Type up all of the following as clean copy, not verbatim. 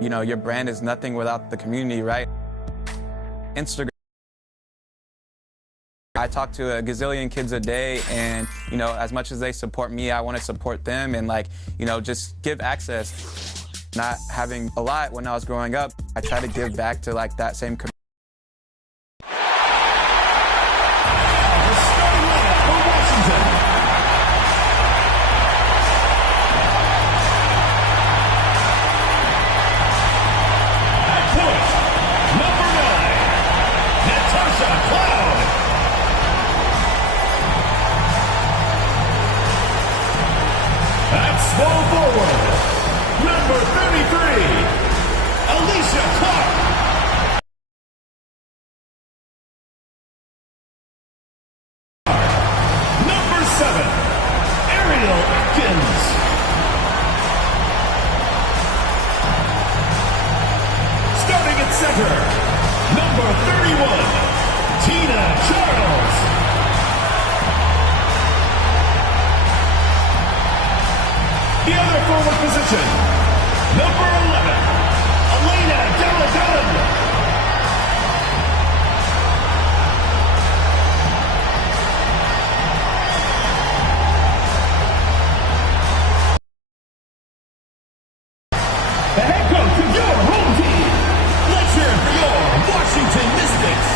You know, your brand is nothing without the community, right? Instagram. I talk to a gazillion kids a day, and, you know, as much as they support me, I want to support them and, like, you know, just give access. Not having a lot when I was growing up, I try to give back to, like, that same community. Small forward, number 33, Alicia Clark. Number 7, Ariel Atkins. Starting at center, number 31, Tina Charles. The other forward position, number 11, Elena Deladon. The head coach of your home team. Let's hear it for your Washington Mystics.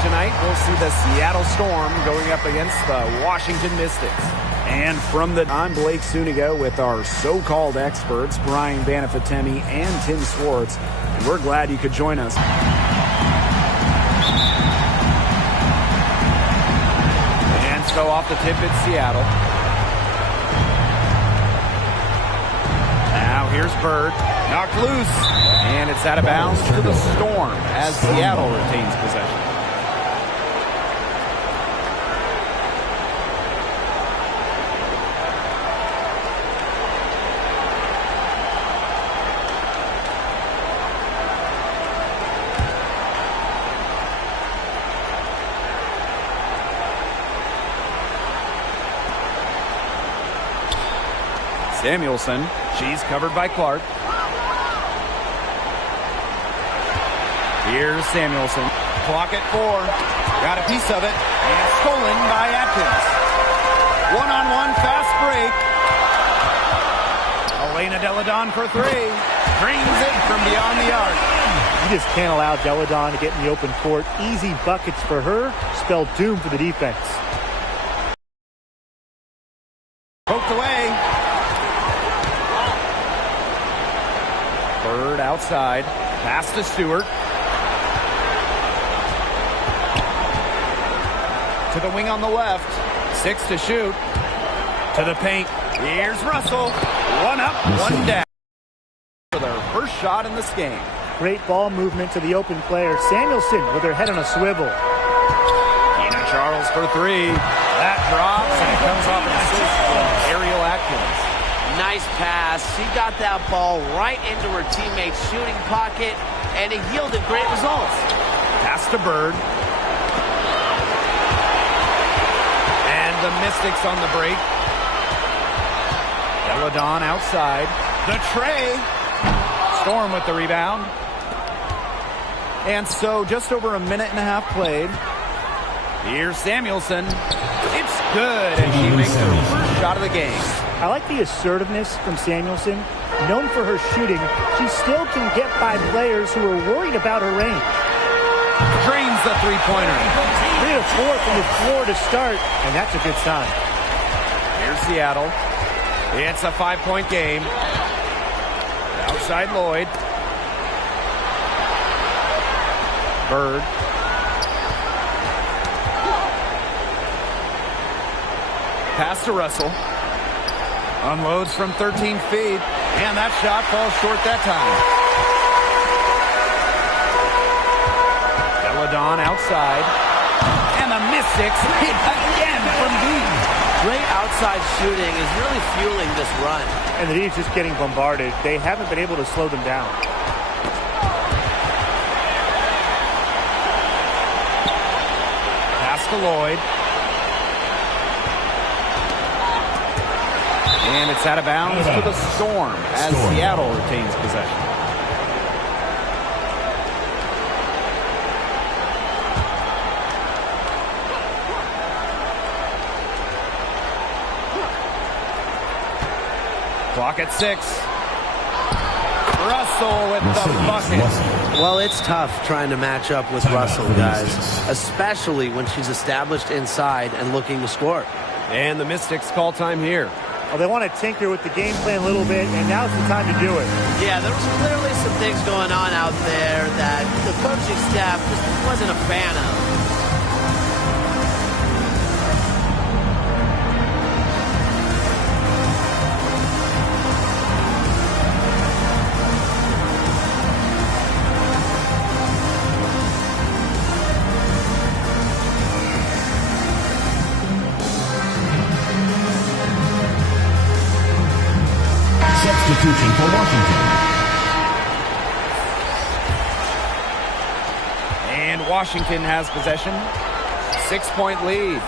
Tonight, we'll see the Seattle Storm going up against the Washington Mystics. And I'm Blake Sunigo with our so-called experts, Brian Banafitemi and Tim Swartz. And we're glad you could join us. And so off the tip, it's Seattle. Now here's Bird. Knocked loose. And it's out of bounds to the Storm as Seattle retains possession. Samuelson, she's covered by Clark. Here's Samuelson. Clock at 4. Got a piece of it. And stolen by Atkins. One-on-one fast break. Elena Deladon for 3. Drains it from beyond the arc. You just can't allow Deladon to get in the open court. Easy buckets for her. Spelled doom for the defense. Poked away. Bird outside. Pass to Stewart. To the wing on the left. 6 to shoot. To the paint. Here's Russell. One up, one down. For their first shot in this game. Great ball movement to the open player. Samuelson with her head on a swivel. Tina Charles for 3. That drops, and it comes off an assist from Ariel Atkins. Nice pass. She got that ball right into her teammate's shooting pocket, and it yielded great results. Pass to Bird. And the Mystics on the break. Deladon outside. The tray. Storm with the rebound. And so just over a minute and a half played. Here's Samuelson. It's good, and she makes her first shot of the game. I like the assertiveness from Samuelson. Known for her shooting, she still can get by players who are worried about her range. Drains the three-pointer. 3 of 4 from the floor to start, and that's a good sign. Here's Seattle. It's a 5-point game. Outside Lloyd. Bird. Pass to Russell. Unloads from 13 feet. And that shot falls short that time. Deladon outside. And the Mystics hit again from deep. Great outside shooting is really fueling this run. And the D's just getting bombarded. They haven't been able to slow them down. Pass to Lloyd. And it's out of bounds to the Storm as Seattle retains possession. Clock at 6. Russell with the bucket. Well, it's tough trying to match up with Russell, guys, especially when she's established inside and looking to score. And the Mystics call time here. Well, they want to tinker with the game plan a little bit, and now's the time to do it. Yeah, there was clearly some things going on out there that the coaching staff just wasn't a fan of. Substitution for Washington. And Washington has possession. 6-point lead.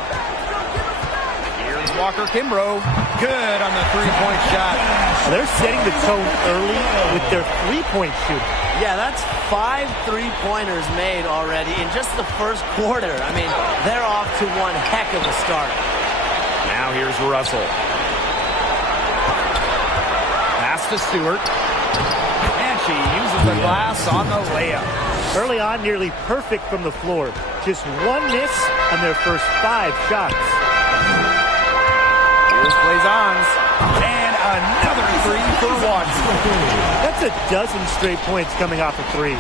Here's Walker Kimbrough. Good on the three-point shot. Well, they're setting the tone early with their three-point shooting. Yeah, that's 5 3-pointers made already in just the first quarter. I mean, they're off to one heck of a start. Now here's Russell. Pass to Stewart. And she uses the glass on the layup. Early on, nearly perfect from the floor. Just one miss on their first 5 shots. Here's Blazons. And another three for Washington. That's a dozen straight points coming off of threes.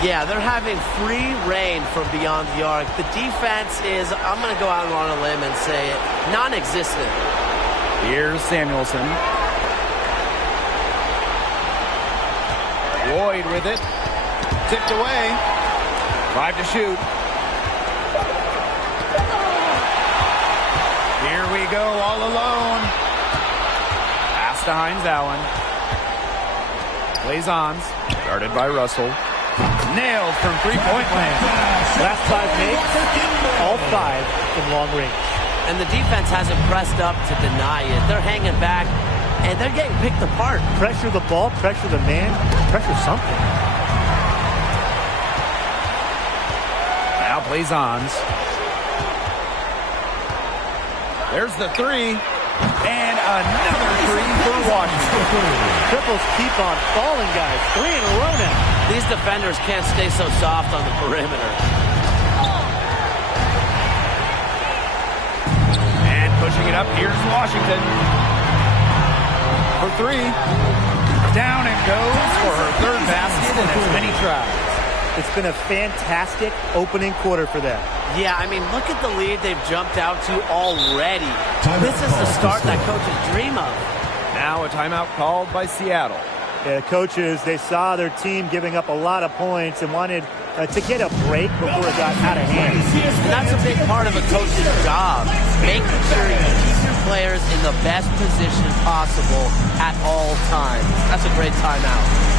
Yeah, they're having free reign from beyond the arc. The defense is, I'm going to go out on a limb and say it, non-existent. Here's Samuelson. Lloyd with it. Tipped away. 5 to shoot. Here we go, all alone. Pass to Hines Allen. Blazons. Guarded by Russell. Nailed from three-point land. Last 5 makes, all 5 from long range. And the defense hasn't pressed up to deny it. They're hanging back, and they're getting picked apart. Pressure the ball, pressure the man, pressure something. Now Blazons. There's the three. And another three for Washington. Triples keep on falling, guys. 3 in a row now. These defenders can't stay so soft on the perimeter. And pushing it up, here's Washington. For 3. Down it goes for her third basket in as many tries. It's been a fantastic opening quarter for them. Yeah, I mean, look at the lead they've jumped out to already. This is the start that coaches dream of. Now a timeout called by Seattle. Yeah, coaches, they saw their team giving up a lot of points and wanted to get a break before it got out of hand. And that's a big part of a coach's job, making sure you keep your players in the best position possible at all times. That's a great timeout.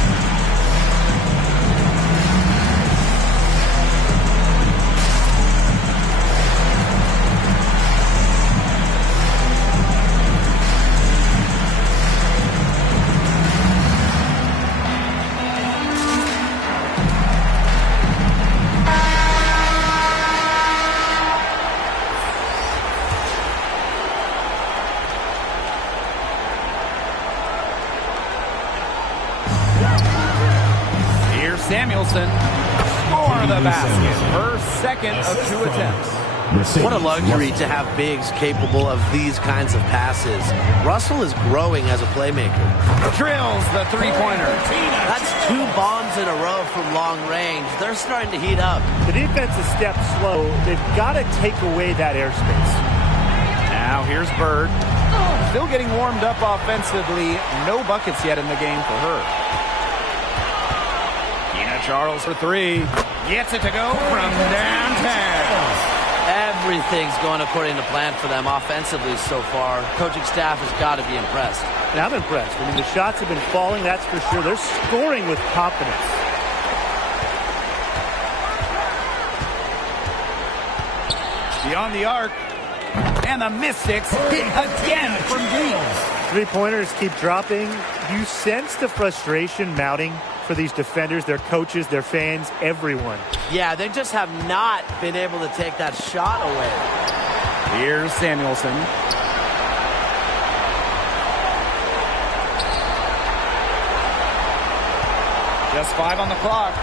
Samuelson score the basket. Her second of 2 attempts. What a luxury to have bigs capable of these kinds of passes. Russell is growing as a playmaker. Drills the three-pointer. That's 2 bombs in a row from long range. They're starting to heat up. The defense is stepped slow. They've got to take away that airspace. Now here's Bird. Still getting warmed up offensively. No buckets yet in the game for her. Charles for 3. Gets it to go from downtown. Everything's going according to plan for them offensively so far. Coaching staff has got to be impressed. And I'm impressed. I mean, the shots have been falling, that's for sure. They're scoring with confidence. Beyond the arc. And the Mystics hit again from deep. Three-pointers keep dropping. You sense the frustration mounting for these defenders, their coaches, their fans, everyone. Yeah, they just have not been able to take that shot away. Here's Samuelson. Just 5 on the clock.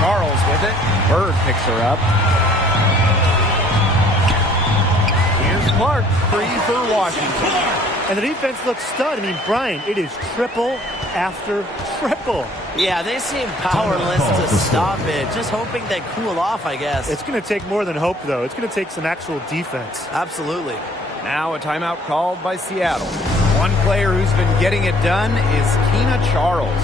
Charles with it. Bird picks her up. Here's Clark. 3 for Washington. And the defense looks stunned. I mean, Brian, it is triple after triple. Yeah, they seem powerless to stop it. Just hoping they cool off, I guess. It's going to take more than hope, though. It's going to take some actual defense. Absolutely. Now a timeout called by Seattle. One player who's been getting it done is Keena Charles.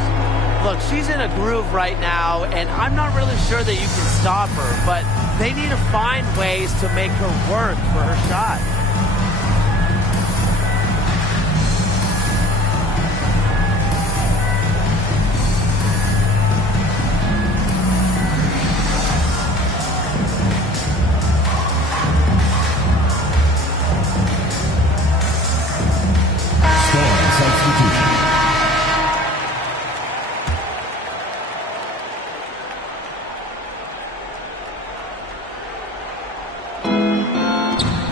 Look, she's in a groove right now, and I'm not really sure that you can stop her, but they need to find ways to make her work for her shot.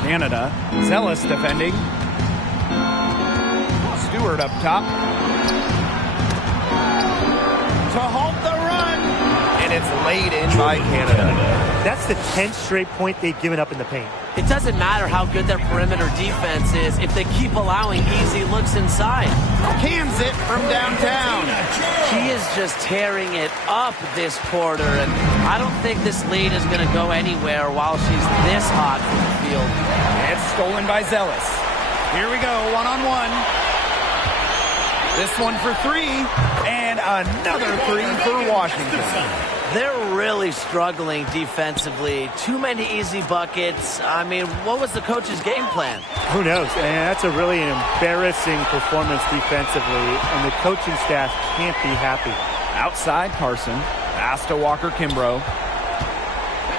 Canada, Zealous defending. Stewart up top. To halt the run. And it's laid in by Canada. That's the 10th straight point they've given up in the paint. It doesn't matter how good their perimeter defense is if they keep allowing easy looks inside. Cans it from downtown. She is just tearing it up this quarter, and I don't think this lead is going to go anywhere while she's this hot from the field. It's stolen by Zealous. Here we go, one-on-one. This one for 3, and another 3 for Washington. They're really struggling defensively. Too many easy buckets. I mean, what was the coach's game plan? Who knows? And that's a really embarrassing performance defensively, and the coaching staff can't be happy. Outside Carson. Pass to Walker-Kimbrough.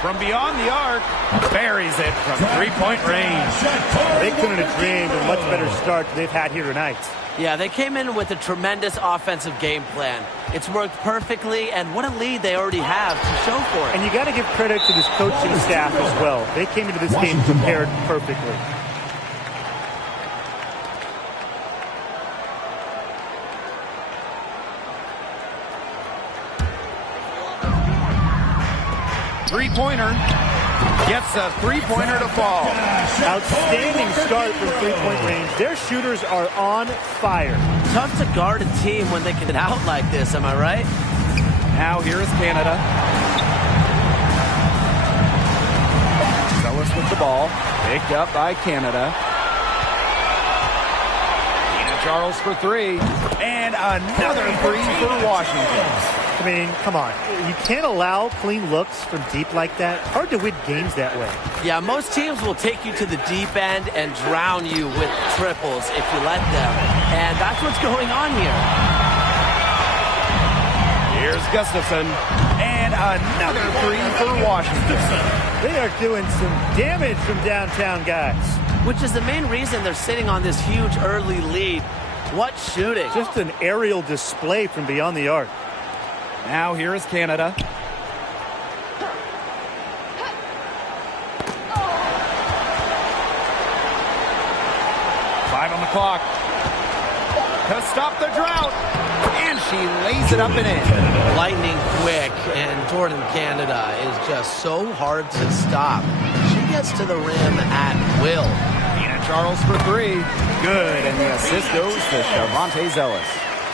From beyond the arc, buries it from three-point range. They couldn't have dreamed a much better start than they've had here tonight. Yeah, they came in with a tremendous offensive game plan. It's worked perfectly, and what a lead they already have to show for it. And you got to give credit to this coaching staff as well. They came into this game prepared perfectly. Three-pointer. Gets a three-pointer to fall. Outstanding start from three-point range. Their shooters are on fire. Tough to guard a team when they can get out like this, am I right? Now here is Canada. Zealous with the ball. Picked up by Canada. Keena Charles for 3. And another 3 for Washington. I mean, come on. You can't allow clean looks from deep like that. Hard to win games that way. Yeah, most teams will take you to the deep end and drown you with triples if you let them. And that's what's going on here. Here's Gustafson. And another 3 for Washington. They are doing some damage from downtown, guys. Which is the main reason they're sitting on this huge early lead. What shooting. Just an aerial display from beyond the arc. Now here is Canada. 5 on the clock. To stop the drought. And she lays it up and in. Lightning quick, and Jordan Canada is just so hard to stop. She gets to the rim at will. Keena Charles for 3. Good, and the assist goes to Shavonte Zealous.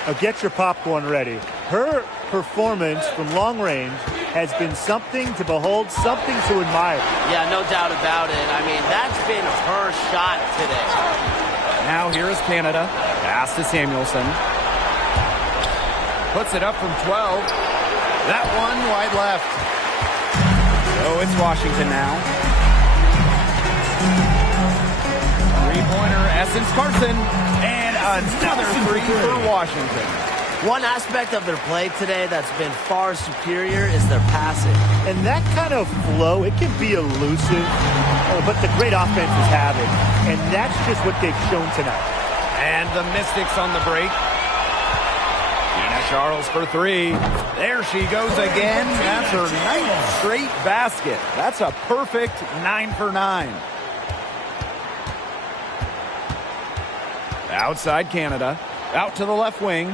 Now get your popcorn ready. Her performance from long range has been something to behold, something to admire. Yeah, no doubt about it. I mean, that's been her shot today. Now here is Canada. Pass to Samuelson. Puts it up from 12. That one wide left. So it's Washington now. Three-pointer, Essence Carson. And another 3 for Washington. One aspect of their play today that's been far superior is their passing. And that kind of flow, it can be elusive, but the great offenses have it. And that's just what they've shown tonight. And the Mystics on the break. Tina Charles for three. There she goes again. That's her 9th straight basket. That's a perfect 9 for 9. Outside Canada. Out to the left wing.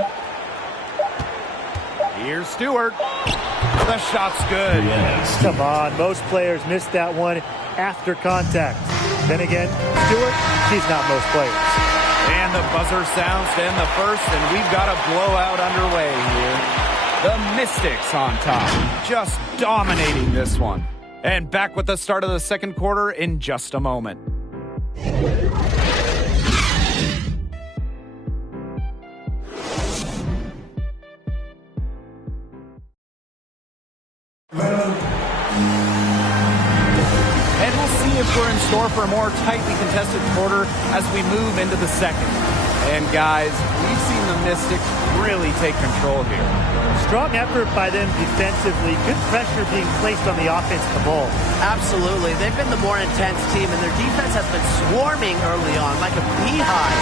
Here's Stewart. The shot's good. Yes. Come on, most players miss that one after contact. Then again, Stewart, she's not most players. And the buzzer sounds to end the first, and we've got a blowout underway here. The Mystics on top, just dominating this one. And back with the start of the second quarter in just a moment. And we'll see if we're in store for a more tightly contested quarter as we move into the second. And guys, we've seen the Mystics really take control here. Strong effort by them defensively. Good pressure being placed on the offensive ball. Absolutely. They've been the more intense team, and their defense has been swarming early on like a beehive.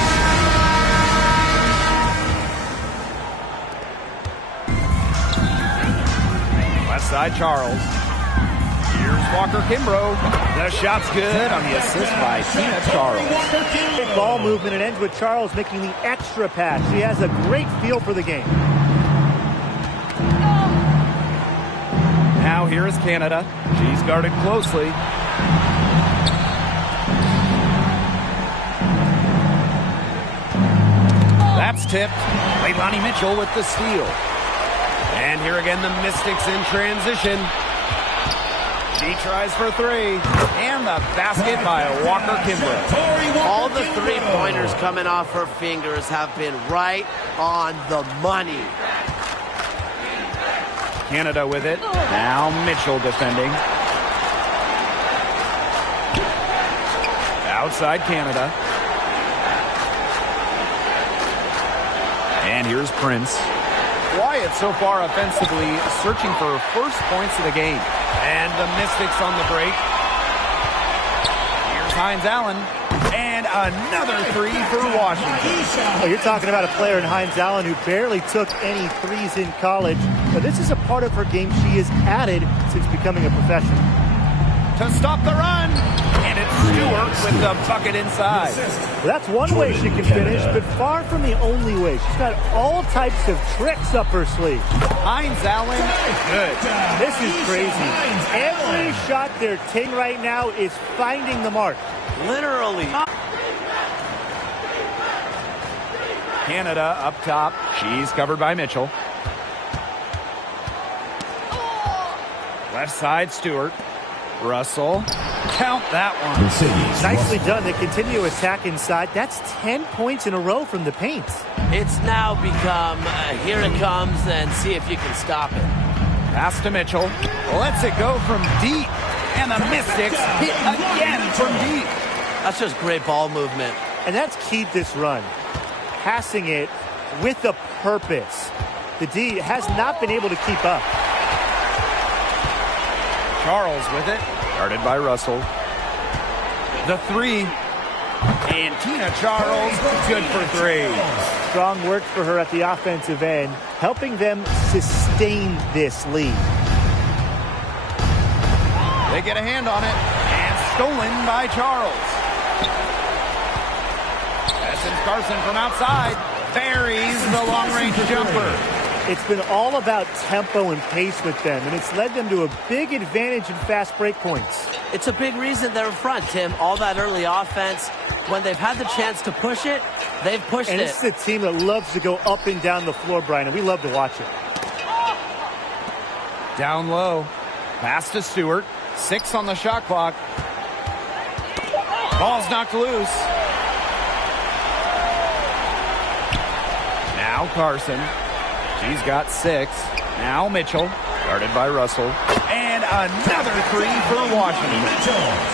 Left side, Charles. Here's Walker Kimbrough. The shot's good on the assist by Tina Charles. Big ball movement. It ends with Charles making the extra pass. She has a great feel for the game. Now here is Canada. She's guarded closely. That's tipped. Leilani Mitchell with the steal. And here again the Mystics in transition. She tries for three. And the basket by Walker Kimbrough. All the three-pointers coming off her fingers have been right on the money. Canada with it. Now Mitchell defending. Outside Canada. And here's Prince. Wyatt so far offensively searching for first points of the game. And the Mystics on the break. Here's Hines Allen. And another three for Washington. Oh, you're talking about a player in Hines Allen who barely took any threes in college. But this is a part of her game she has added since becoming a professional. To stop the run. And it's Stewart with the bucket inside. Well, that's one way she can finish, but far from the only way. She's got all types of tricks up her sleeve. Hines Allen, good. This is crazy. Every shot they're taking right now is finding the mark. Literally. Canada up top. She's covered by Mitchell. Left side, Stewart. Russell. Count that one. Nicely done. They continue to attack inside. That's 10 points in a row from the paint. It's now become, here it comes, and see if you can stop it. Pass to Mitchell. Lets it go from deep. And the Mystics hit again from deep. That's just great ball movement. And that's keyed this run. Passing it with a purpose. The D has not been able to keep up. Charles with it. Guarded by Russell. The three. And Tina Charles, good for three. Strong work for her at the offensive end, helping them sustain this lead. They get a hand on it. And stolen by Charles. Essence Carson from outside. Buries the long-range jumper. It's been all about tempo and pace with them, and it's led them to a big advantage in fast break points. It's a big reason they're in front, Tim. All that early offense, when they've had the chance to push it, they've pushed and it. And this is a team that loves to go up and down the floor, Brian, and we love to watch it. Down low. Pass to Stewart. 6 on the shot clock. Ball's knocked loose. Now Carson. She's got 6. Now Mitchell. Guarded by Russell. And another three for Washington.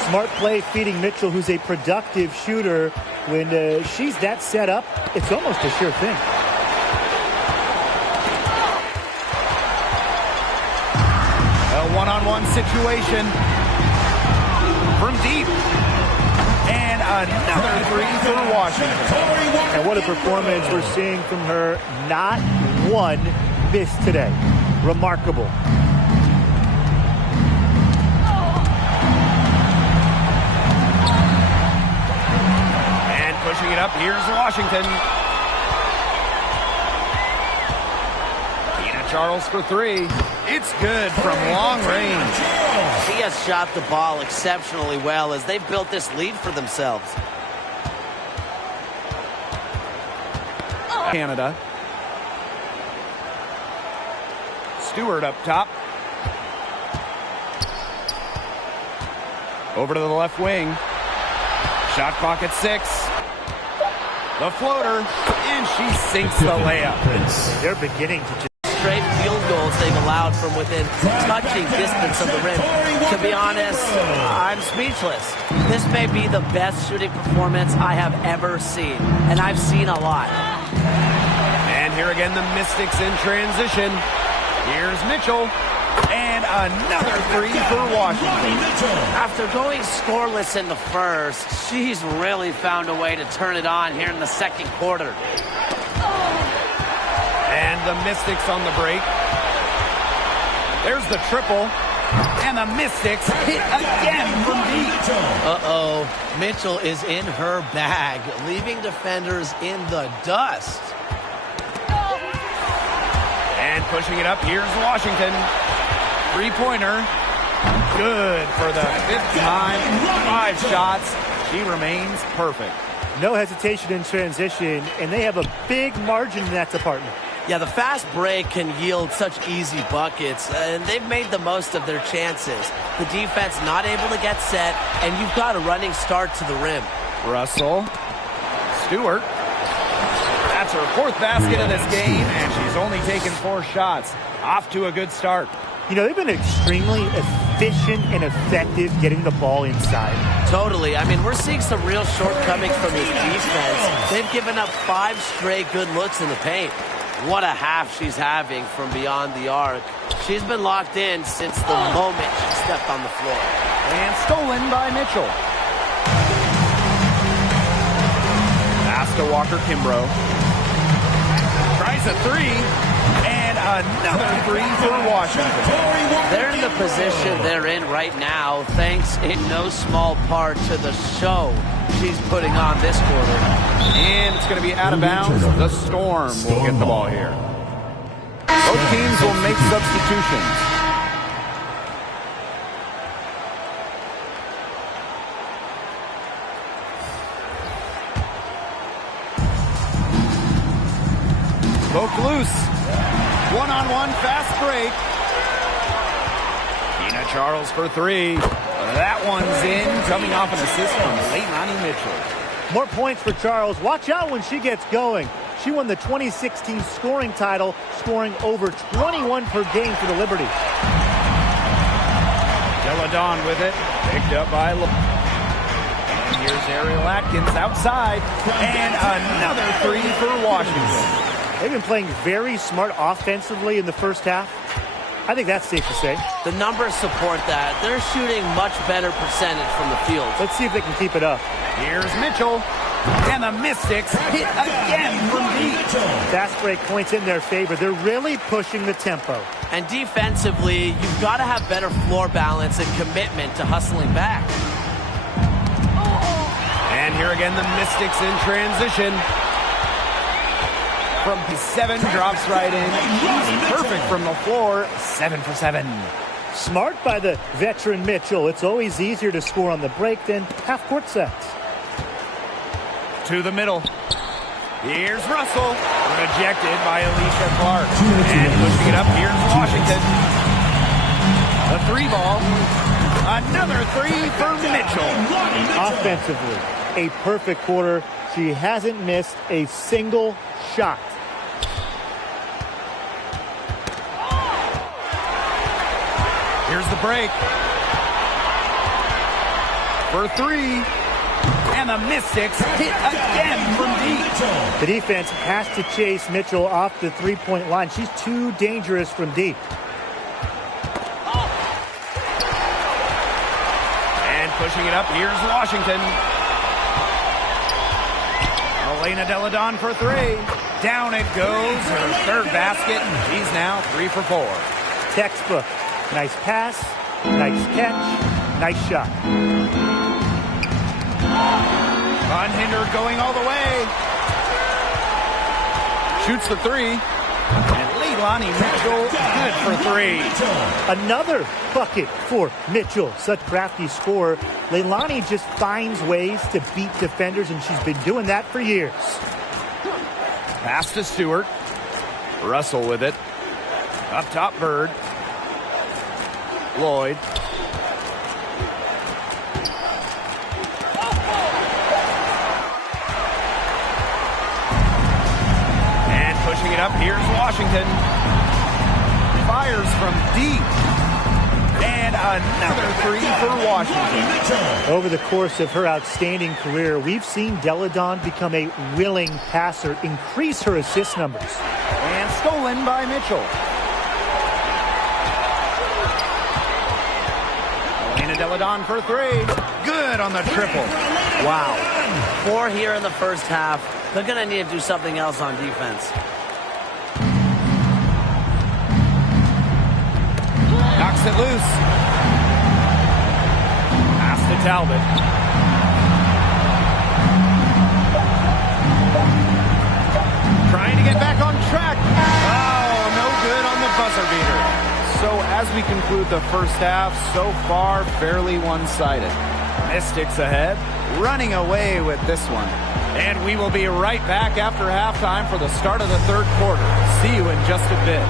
Smart play feeding Mitchell, who's a productive shooter. When she's that set up, it's almost a sure thing. One-on-one situation from deep. And another three for Washington. And what a performance we're seeing from her. Not one miss today. Remarkable. And pushing it up, here's Washington. Tina Charles for three. It's good from long range. She has shot the ball exceptionally well as they've built this lead for themselves. Canada. Stewart up top. Over to the left wing. Shot clock at 6. The floater, and she sinks the layup. They're beginning to just... Straight field goals they've allowed from within touching distance of the rim. To be honest, I'm speechless. This may be the best shooting performance I have ever seen, and I've seen a lot. And here again, the Mystics in transition. Here's Mitchell, and another three for Washington. After going scoreless in the first, she's really found a way to turn it on here in the second quarter. And the Mystics on the break. There's the triple. And the Mystics hit again from deep. Uh-oh. Mitchell is in her bag, leaving defenders in the dust. And pushing it up, here's Washington. Three-pointer. Good for the 5th time. 5 shots. She remains perfect. No hesitation in transition, and they have a big margin in that department. Yeah, the fast break can yield such easy buckets, and they've made the most of their chances. The defense not able to get set, and you've got a running start to the rim. Russell. Stewart. That's her 4th basket of this game, and she's only taken 4 shots. Off to a good start. You know, they've been extremely efficient and effective getting the ball inside. Totally. I mean, we're seeing some real shortcomings from this defense. They've given up 5 straight good looks in the paint. What a half she's having from beyond the arc. She's been locked in since the moment she stepped on the floor. And stolen by Mitchell. Pass to Walker-Kimbrough. Tries a three. And another three for Washington. They're in the position they're in right now, thanks in no small part to the show she's putting on this quarter. And it's going to be out of bounds. The Storm will get the ball here. Both teams will make substitutions. Poke loose. One-on-one fast break. Tina Charles for three. That one's in, coming off an assist from late Lonnie Mitchell. More points for Charles. Watch out when she gets going. She won the 2016 scoring title, scoring over 21 per game for the Liberty. Deladon with it, picked up by And here's Ariel Atkins outside, and another three for Washington. They've been playing very smart offensively in the first half. I think that's safe to say. The numbers support that. They're shooting much better percentage from the field. Let's see if they can keep it up. Here's Mitchell, and the Mystics hit again from deep. Fast break points in their favor. They're really pushing the tempo. And defensively, you've got to have better floor balance and commitment to hustling back. And here again, the Mystics in transition. From 7, drops right in. She's perfect from the floor. 7 for 7. Smart by the veteran Mitchell. It's always easier to score on the break than half-court sets. To the middle. Here's Russell. Rejected by Alicia Clark. And pushing it up, here's Washington. The three ball. Another three for Mitchell. Offensively, a perfect quarter. She hasn't missed a single shot. Here's the break. For three. And the Mystics hit again from deep. The defense has to chase Mitchell off the three-point line. She's too dangerous from deep. pushing it up. Here's Washington. Elena Delle Donne for three. Down it goes. Her third basket. She's now 3 for 4. Textbook. Nice pass, nice catch, nice shot. Unhindered going all the way. Shoots the three. And Leilani Mitchell good for three. Another bucket for Mitchell. Such crafty scorer. Leilani just finds ways to beat defenders, and she's been doing that for years. Pass to Stewart. Russell with it. Up top, Bird. Lloyd. And pushing it up, here's Washington. Fires from deep. And another three for Washington. Over the course of her outstanding career, we've seen Delle Donne become a willing passer, increase her assist numbers. And stolen by Mitchell. Elena Delle Donne for three. Good on the triple. Wow. 4 here in the first half. They're going to need to do something else on defense. Knocks it loose. Pass to Talbot. Trying to get back on track. Oh, no good on the buzzer beater. So as we conclude the first half, so far fairly one-sided. Mystics ahead, running away with this one. And we will be right back after halftime for the start of the third quarter. See you in just a bit.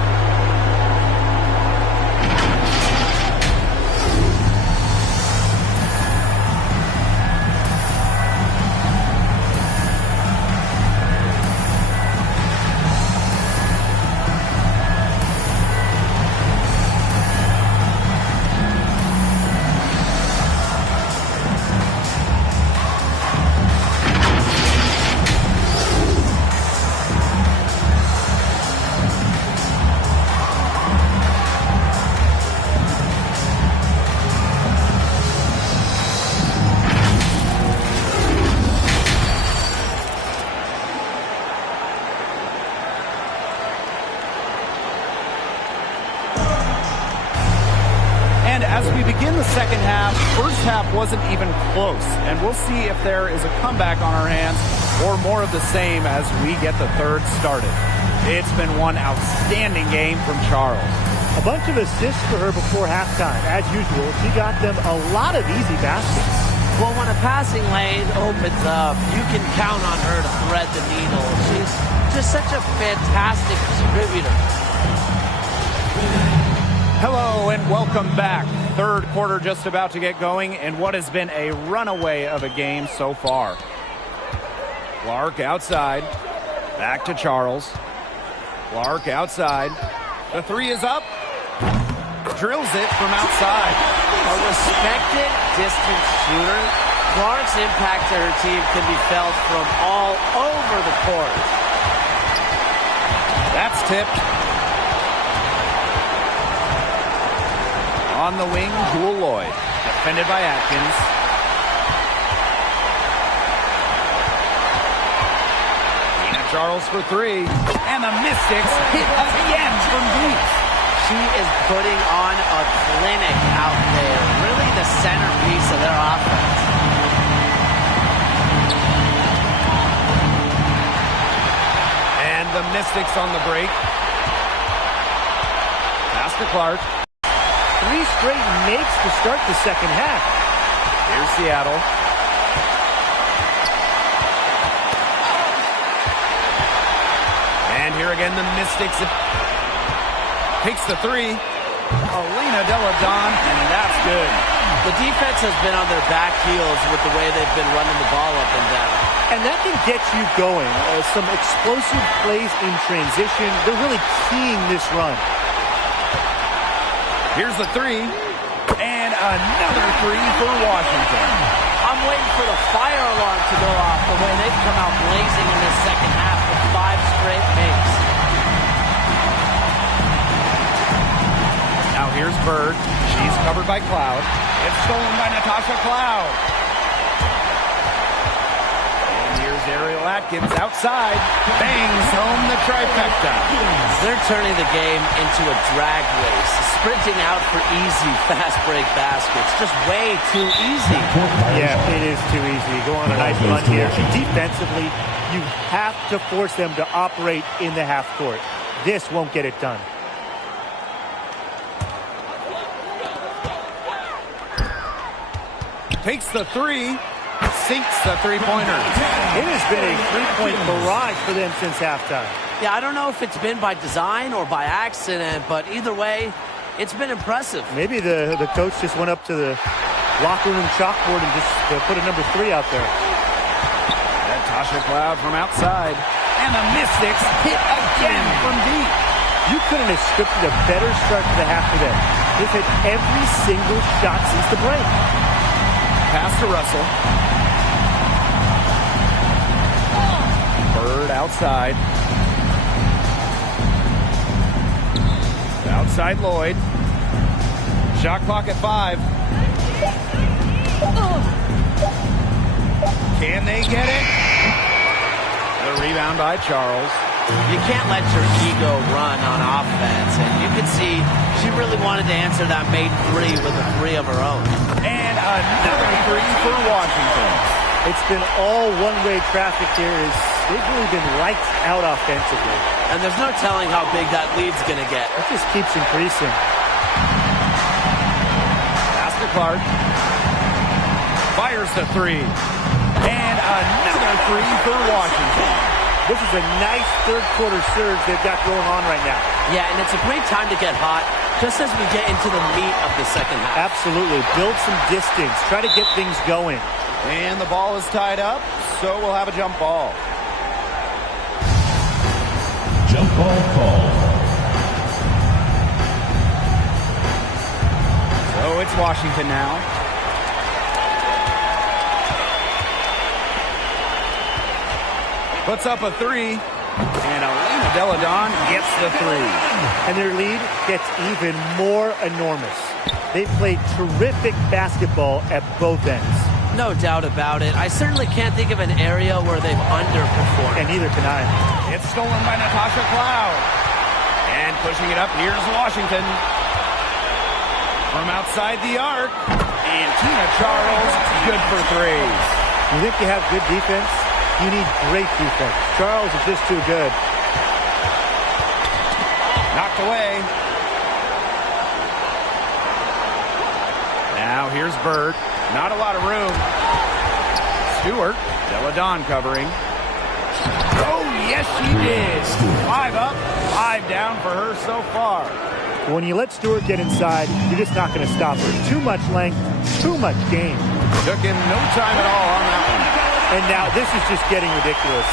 As we begin the second half, first half wasn't even close, and we'll see if there is a comeback on our hands or more of the same as we get the third started. It's been one outstanding game from Charles. A bunch of assists for her before halftime. As usual, she got them a lot of easy baskets. Well, when a passing lane opens up, you can count on her to thread the needle. She's just such a fantastic distributor. Hello and welcome back. Third quarter just about to get going in what has been a runaway of a game so far. Clark outside. Back to Charles. Clark outside. The three is up. Drills it from outside. A respected distance shooter. Clark's impact to her team can be felt from all over the court. That's tipped. On the wing, Jewel Lloyd. Defended by Atkins. Tina Charles for three. And the Mystics hit again from deep. She is putting on a clinic out there. Really the centerpiece of their offense. And the Mystics on the break. Pass to Clark. 3 straight makes to start the second half. Here's Seattle. And here again the Mystics. Takes the three. Elena Delle Donne, and that's good. The defense has been on their back heels with the way they've been running the ball up and down. And that can get you going. Some explosive plays in transition. They're really keying this run. Here's the three. And another three for Washington. I'm waiting for the fire alarm to go off the way they've come out blazing in this second half with 5 straight makes. Now here's Bird. She's covered by Cloud. It's stolen by Natasha Cloud. And here's Ariel Atkins outside. Bangs home the trifecta. They're turning the game into a drag race, sprinting out for easy fast break baskets. Just way too easy. Yeah, it is too easy. Go on a nice run here. Defensively, you have to force them to operate in the half court. This won't get it done. Takes the three, sinks the three-pointer. It has been a three-point barrage for them since halftime. Yeah, I don't know if it's been by design or by accident, but either way, it's been impressive. Maybe the coach just went up to the locker room chalkboard and just put a number 3 out there. Natasha Cloud from outside. And the Mystics hit again from deep. You couldn't have scripted a better start to the half for them. They've hit every single shot since the break. Pass to Russell. Bird outside. Outside Lloyd. Shot clock at 5. Can they get it? The rebound by Charles. You can't let your ego run on offense, and you can see she really wanted to answer that made 3 with a 3 of her own. And another 3 for Washington. It's been all one-way traffic here. They've really been lights out offensively. And there's no telling how big that lead's going to get. It just keeps increasing. Pass to Clark. Fires the 3. And another 3 for Washington. This is a nice third-quarter surge they've got going on right now. Yeah, and it's a great time to get hot, just as we get into the meat of the second half. Absolutely. Build some distance. Try to get things going. And the ball is tied up, so we'll have a jump ball. Jump ball call. So it's Washington now. Puts up a 3. And Elena Deladon gets the 3. And their lead gets even more enormous. They played terrific basketball at both ends. No doubt about it. I certainly can't think of an area where they've underperformed. And neither can I. It's stolen by Natasha Cloud. And pushing it up, here's Washington. From outside the arc. And Tina Charles, good for 3s. You think you have good defense? You need great defense. Charles is just too good. Knocked away. Now here's Bird. Not a lot of room. Stewart. Deladon covering. Oh, yes, she did. 5 up, 5 down for her so far. When you let Stewart get inside, you're just not going to stop her. Too much length, too much game. Took him no time at all on that one. And now this is just getting ridiculous.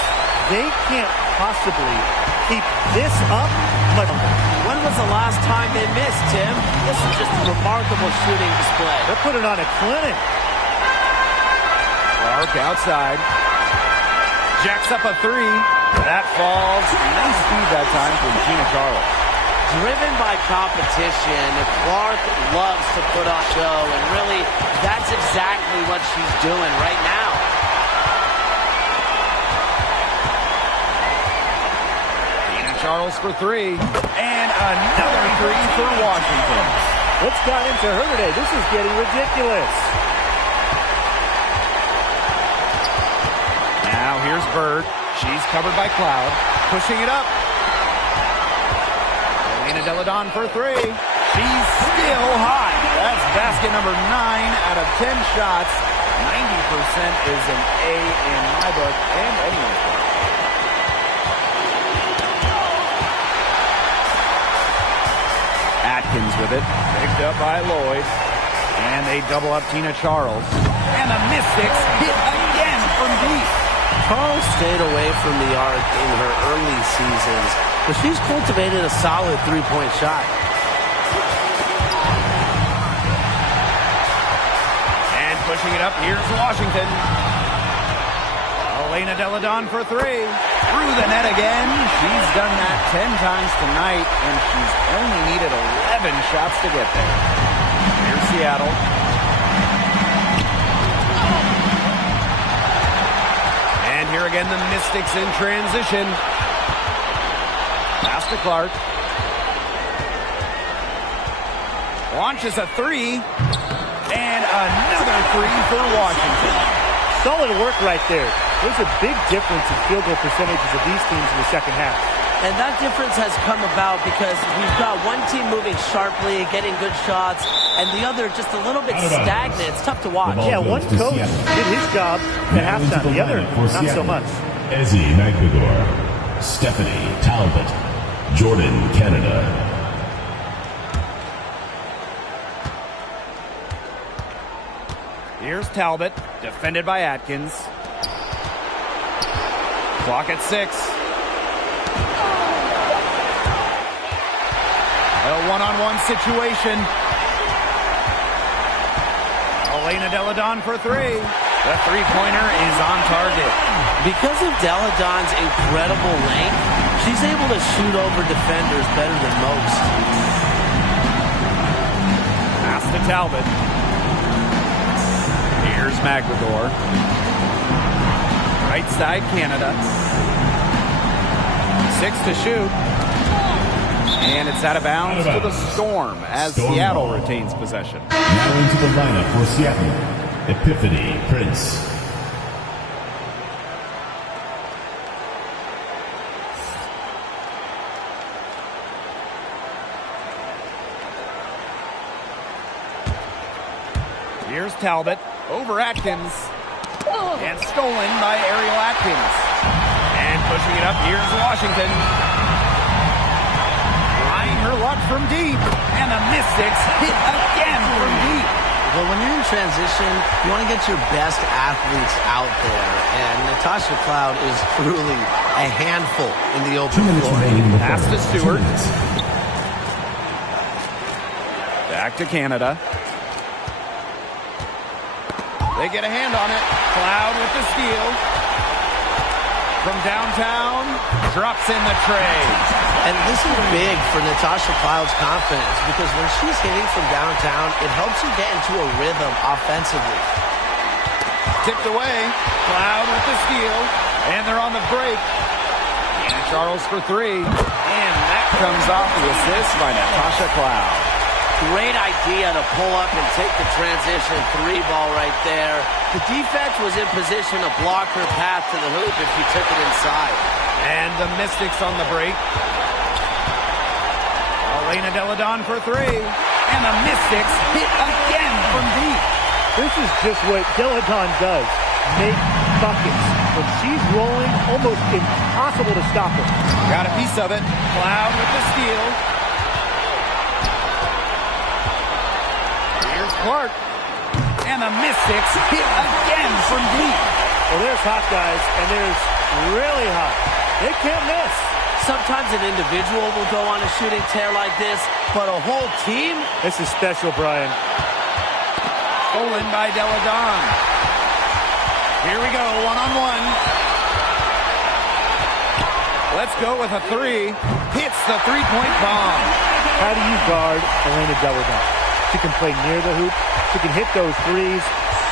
They can't possibly keep this up much longer. When was the last time they missed, Tim? This is just a remarkable shooting display. They're putting on a clinic. Clark outside. Jacks up a 3. That falls. Nice speed that time from Tina Charles. Driven by competition, Clark loves to put on show, and really, that's exactly what she's doing right now. Charles for 3. And another 3 for Washington. What's got into her today? This is getting ridiculous. Now here's Bird. She's covered by Cloud. Pushing it up. Elena Deladon for 3. She's still hot. That's basket number 9 out of 10 shots. 90% is an A in my book and anyone's book. Atkins with it. Picked up by Lloyd. And they double up Tina Charles. And the Mystics hit again from deep. Charles stayed away from the arc in her early seasons, but she's cultivated a solid three-point shot. And pushing it up, here's Washington. Elena Deladon for 3. Through the net again. She's done that 10 times tonight, and she's only needed 11 shots to get there. Here's Seattle. here again, the Mystics in transition. Pass to Clark. Launches a three. And another three for Washington. Solid work right there. There's a big difference in field goal percentages of these teams in the second half. And that difference has come about because we've got one team moving sharply, getting good shots, and the other just a little bit stagnant. It's tough to watch. Yeah, one coach did his job at halftime. The other, not so much. Ezzy Magbagor, Stephanie Talbot, Jordan Canada. Here's Talbot, defended by Atkins. Clock at 6. A one-on-one situation. Elena Deladon for three. The three-pointer is on target. Because of Deladon's incredible length, she's able to shoot over defenders better than most. Pass to Talbot. Here's Magbagor. Right side, Canada. 6 to shoot. And it's out of bounds for the Storm as Seattle retains possession. Now into the lineup for Seattle, Epiphany Prince. Here's Talbot over Atkins. And stolen by Ariel Atkins. And pushing it up, here's Washington. Trying her luck from deep. And the Mystics hit again from deep. But when you're in transition, you want to get your best athletes out there. And Natasha Cloud is truly a handful in the open floor. Pass to Stewart. Back to Canada. They get a hand on it. Cloud with the steal. From downtown, drops in the tray. And this is big for Natasha Cloud's confidence because when she's hitting from downtown, it helps you get into a rhythm offensively. Tipped away. Cloud with the steal. And they're on the break. And Charles for three. And that comes off the assist by Natasha Cloud. Great idea to pull up and take the transition three ball right there. The defense was in position to block her path to the hoop if she took it inside. And the Mystics on the break. Elena Deladon for three. And the Mystics hit again from deep. This is just what Deladon does. Make buckets. When she's rolling, almost impossible to stop her. Got a piece of it. Cloud with the steal. Clark. And the Mystics hit again from deep. Well, there's hot guys, and there's really hot. They can't miss. Sometimes an individual will go on a shooting tear like this, but a whole team? This is special, Brian. Stolen by Deladon. Here we go, one-on-one. Let's go with a three. Hits the three-point bomb. How do you guard Elena Deladon? She can play near the hoop. She can hit those threes.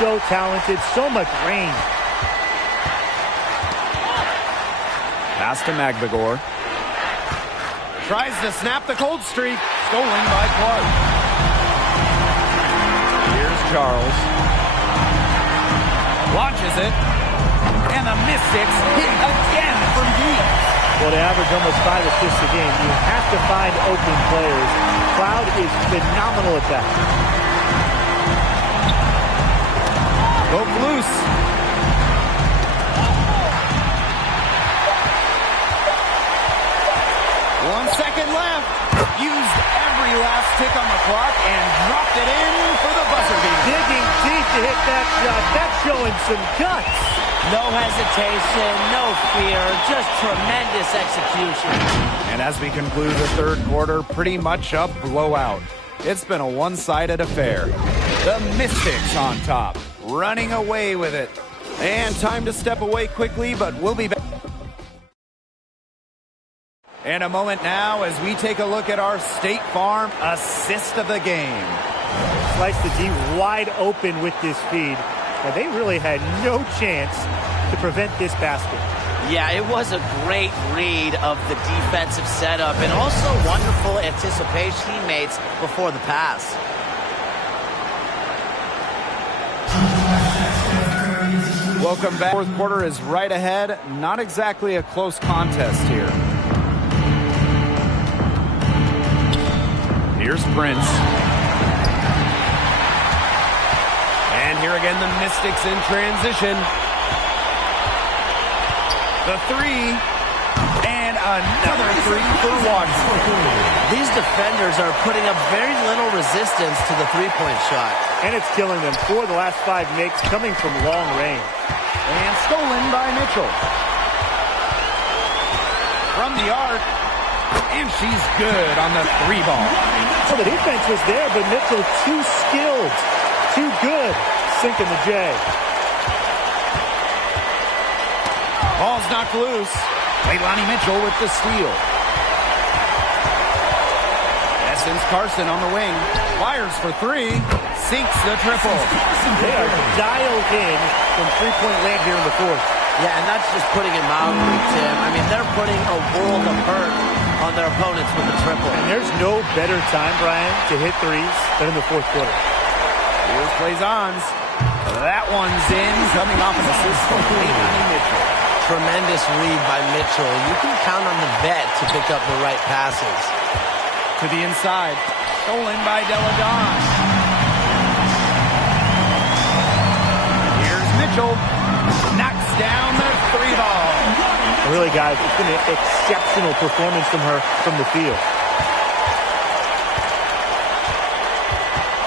So talented, so much range. Pass to Magbagor. Tries to snap the cold streak. Stolen by Clark. Here's Charles. Launches it. And the Mystics hit again from deep. Well, they average almost 5 assists a game. You have to find open players. Cloud is phenomenal at that. Broke loose. One second left. Used every last tick on the clock and dropped it in for the buzzer beater. Digging deep to hit that shot. That's showing some guts. No hesitation, no fear, just tremendous execution. And as we conclude the third quarter, pretty much a blowout. It's been a one-sided affair. The Mystics on top, running away with it. And time to step away quickly, but we'll be back. And a moment now as we take a look at our State Farm assist of the game. Slice the D wide open with this feed. Now, they really had no chance to prevent this basket. Yeah, it was a great read of the defensive setup and also wonderful anticipation teammates before the pass. Welcome back. Fourth quarter is right ahead. Not exactly a close contest here. Here's Prince. And here again, the Mystics in transition. The three, and another three for Washington. These defenders are putting up very little resistance to the three-point shot. And it's killing them. 4 of the last 5 makes coming from long range. And stolen by Mitchell. From the arc, and she's good on the 3 ball. So the defense was there, but Mitchell too skilled, too good, sinking the J. Ball's knocked loose. Leilani Mitchell with the steal. Essence Carson on the wing. Fires for 3. Sinks the triple. They are dialed in from three-point land here in the fourth. Yeah, and that's just putting it mildly, Tim. I mean, they're putting a world of hurt on their opponents with a triple. And there's no better time, Brian, to hit threes than in the fourth quarter. Here's Plaisance. That one's in, coming off an assist from Leilani Mitchell. Tremendous read by Mitchell. You can count on the vet to pick up the right passes. To the inside. Stolen by Deladon. Here's Mitchell. Knocks down the 3 ball. Really, guys, it's been an exceptional performance from her from the field.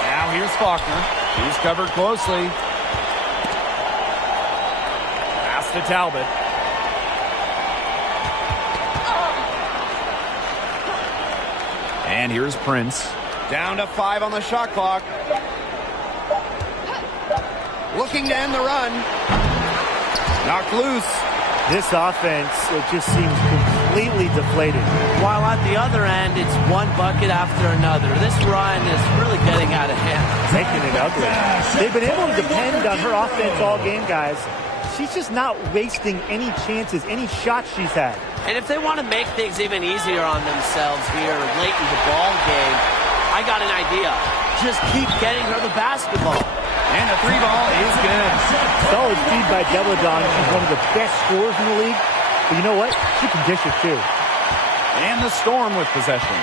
Now here's Faulkner. He's covered closely. Pass to Talbot. And here's Prince. Down to 5 on the shot clock. Looking to end the run. Knocked loose. This offense, it just seems completely deflated. While at the other end, it's one bucket after another. This run is really getting out of hand. Making it ugly. They've been able to depend on her offense all game, guys. She's just not wasting any chances, any shots she's had. And if they want to make things even easier on themselves here late in the ball game, I got an idea. Just keep getting her the basketball. And the 3 ball is good. Solid feed by Deladon. She's one of the best scorers in the league. But you know what? She can dish it too. And the Storm with possession.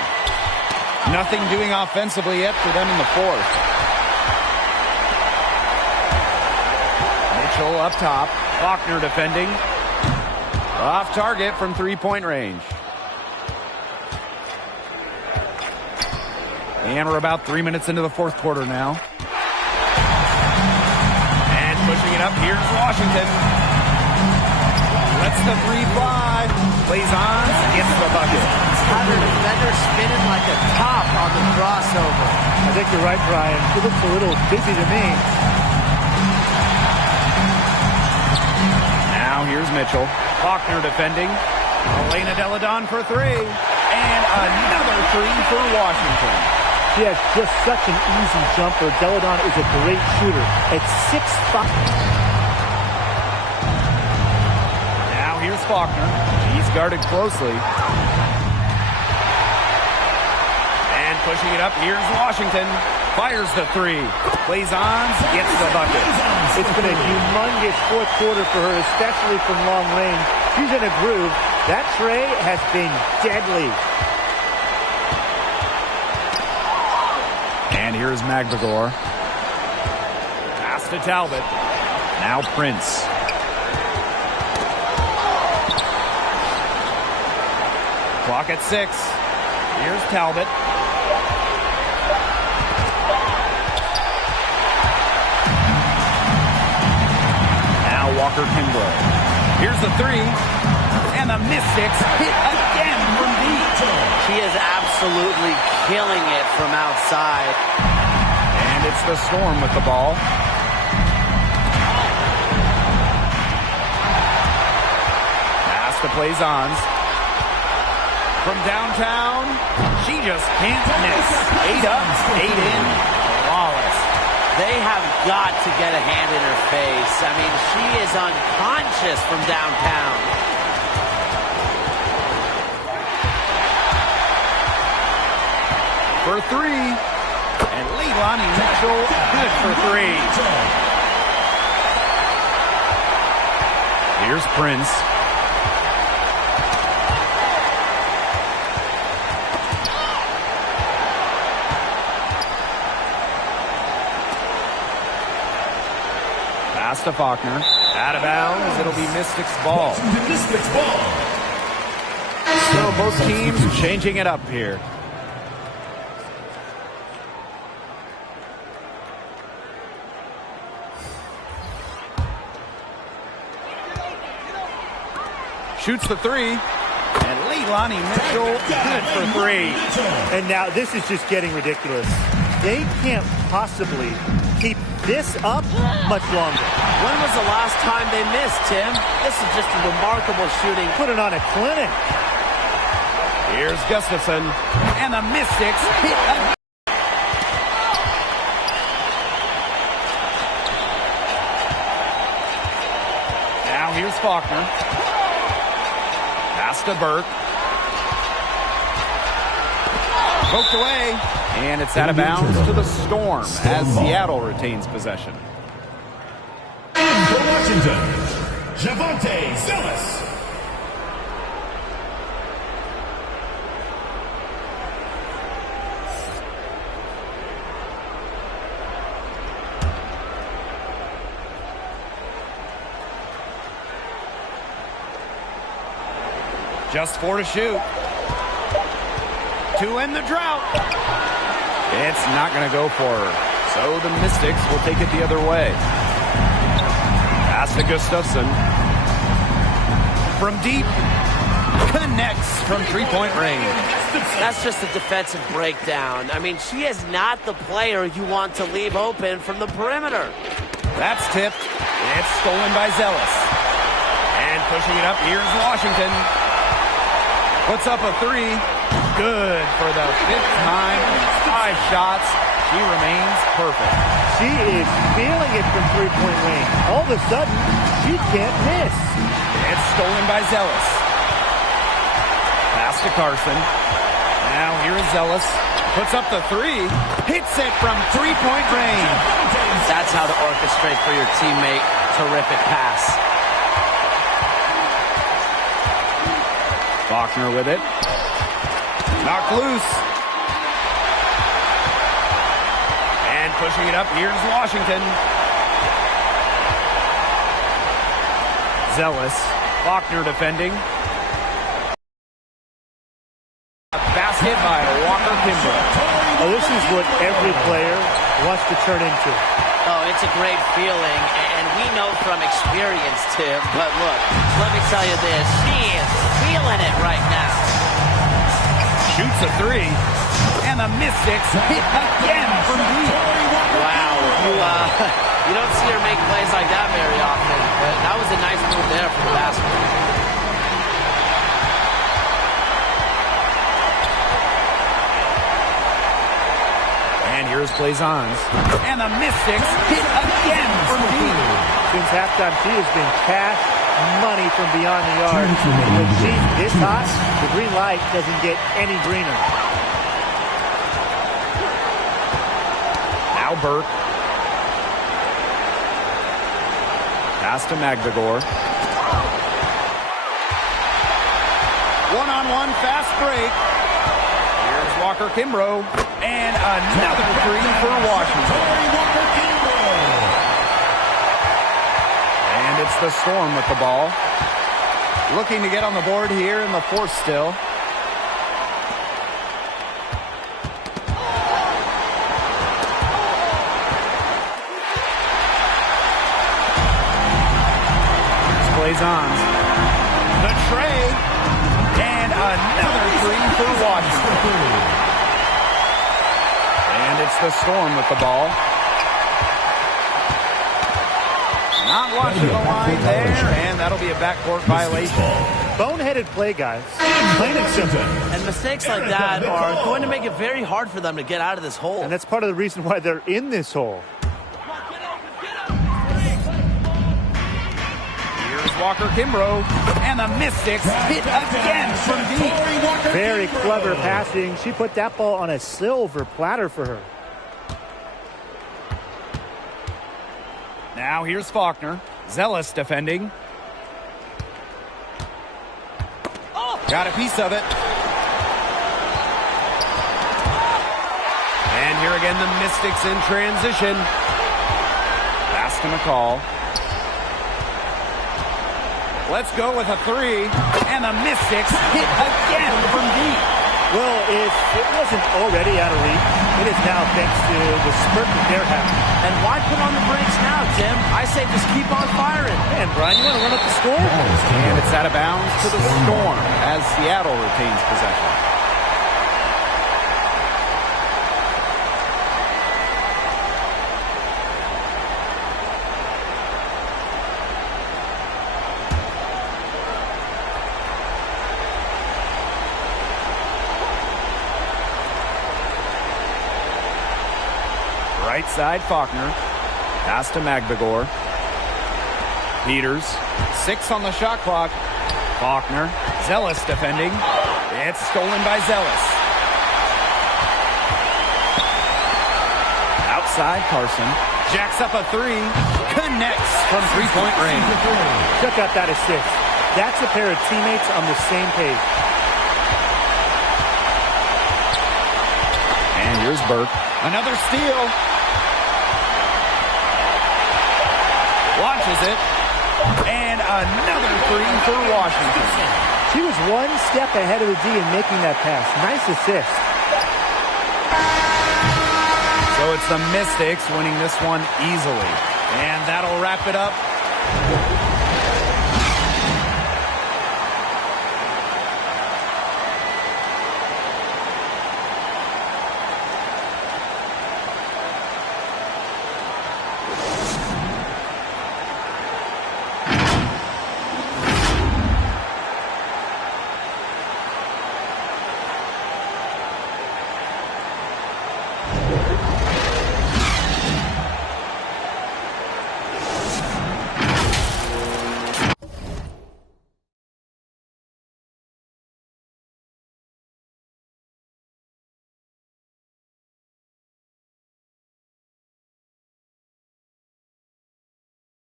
Nothing doing offensively yet for them in the fourth. Mitchell up top. Faulkner defending. Off target from 3-point range. And we're about 3 minutes into the fourth quarter now. And pushing it up, here's Washington. Lets the 3 fly. Plays on, gets the bucket. Had her defender spinning like a top on the crossover. I think you're right, Brian. She looks a little busy to me. Now here's Mitchell. Faulkner defending. Elena Deladon for 3. And another 3 for Washington. She has just such an easy jumper. Deladon is a great shooter. At 6'5". Now here's Faulkner. He's guarded closely. And pushing it up, here's Washington. Fires the 3. Plays on, gets the bucket. It's been a humongous fourth quarter for her, especially from long range. She's in a groove. That tray has been deadly. And here's Magvagor. Pass to Talbot. Now Prince. Clock at 6. Here's Talbot. Now Walker Kimbrough. Here's the 3. And the Mystics hit again from deep. She is absolutely killing it from outside. And it's the Storm with the ball. Pass to Plaisance. From downtown, she just can't miss. 8 up, 8 in. Flawless. They have got to get a hand in her face. I mean, she is unconscious from downtown. For three. And Leilani Mitchell, good for three. Here's Prince. Pass to Faulkner. Out of bounds. It'll be Mystics ball. Mystics ball. So both teams changing it up here. Shoots the three. And Leilani Mitchell, good for three. And now this is just getting ridiculous. They can't possibly keep this up much longer. When was the last time they missed, Tim? This is just a remarkable shooting. Put it on a clinic. Here's Gustafson. And the Mystics hit again. Now here's Faulkner. Pass to Burke. Poked away. And it's out of bounds to the Storm as Seattle retains possession. And for Washington, Javonte Zealous. Just 4 to shoot. 2 in the drought. It's not going to go for her. So the Mystics will take it the other way. Pass to Gustafson. From deep. Connects from three-point range. That's just a defensive breakdown. I mean, she is not the player you want to leave open from the perimeter. That's tipped. It's stolen by Zealous. And pushing it up, here's Washington. Puts up a three. Good for the 5th time in 5 shots. She remains perfect. She is feeling it from three-point range. All of a sudden, she can't miss. It's stolen by Zealous. Pass to Carson. Now here is Zealous. Puts up the three. Hits it from three-point range. That's how to orchestrate for your teammate. Terrific pass. Faulkner with it. Knocked loose. And pushing it up, here's Washington. Zealous. Faulkner defending. A basket by Walker Kimbrough. Oh, this is what every player wants to turn into. Oh, it's a great feeling, and we know from experience, Tim, but look, let me tell you this, she is feeling it right now. Shoots a three, and the Mystics hit again from deep. Wow, you don't see her make plays like that very often, but that was a nice move there for the basket. And here's Blazons. And the Mystics hit again from deep. Since halftime, she has been cash money from beyond the arc. When she's this hot, the green light doesn't get any greener. Now Burke. Pass to Magdagor. One-on-one fast break. Here's Walker Kimbrough. And another three for Washington. And it's the Storm with the ball. Looking to get on the board here in the 4th still. Blazons. The tray. And another three for Washington. And it's the Storm with the ball. Not watching the line there, and that'll be a backcourt violation. Boneheaded play, guys. Plain and simple. And mistakes like that are going to make it very hard for them to get out of this hole. And that's part of the reason why they're in this hole. Walker-Kimbrough, and the Mystics hit again from deep. Very clever passing. She put that ball on a silver platter for her. Now here's Faulkner. Zealous defending. Got a piece of it. And here again, the Mystics in transition. Pass to McCall. Let's go with a three. And the Mystics hit again from deep. Well, if it wasn't already out of reach, it is now thanks to the spurt that they're having. And why put on the brakes now, Tim? I say just keep on firing. Man, Brian, you want to run up the score? And it's out of bounds to the Storm as Seattle retains possession. Right side, Faulkner. Pass to Magvigor. Peters. 6 on the shot clock. Faulkner. Zealous defending. It's stolen by Zealous. Outside, Carson. Jacks up a three. Connects from three-point range. Check out that assist. That's a pair of teammates on the same page. And here's Burke. Another steal. Launches it. And another three for Washington. She was one step ahead of the D in making that pass. Nice assist. So it's the Mystics winning this one easily. And that'll wrap it up.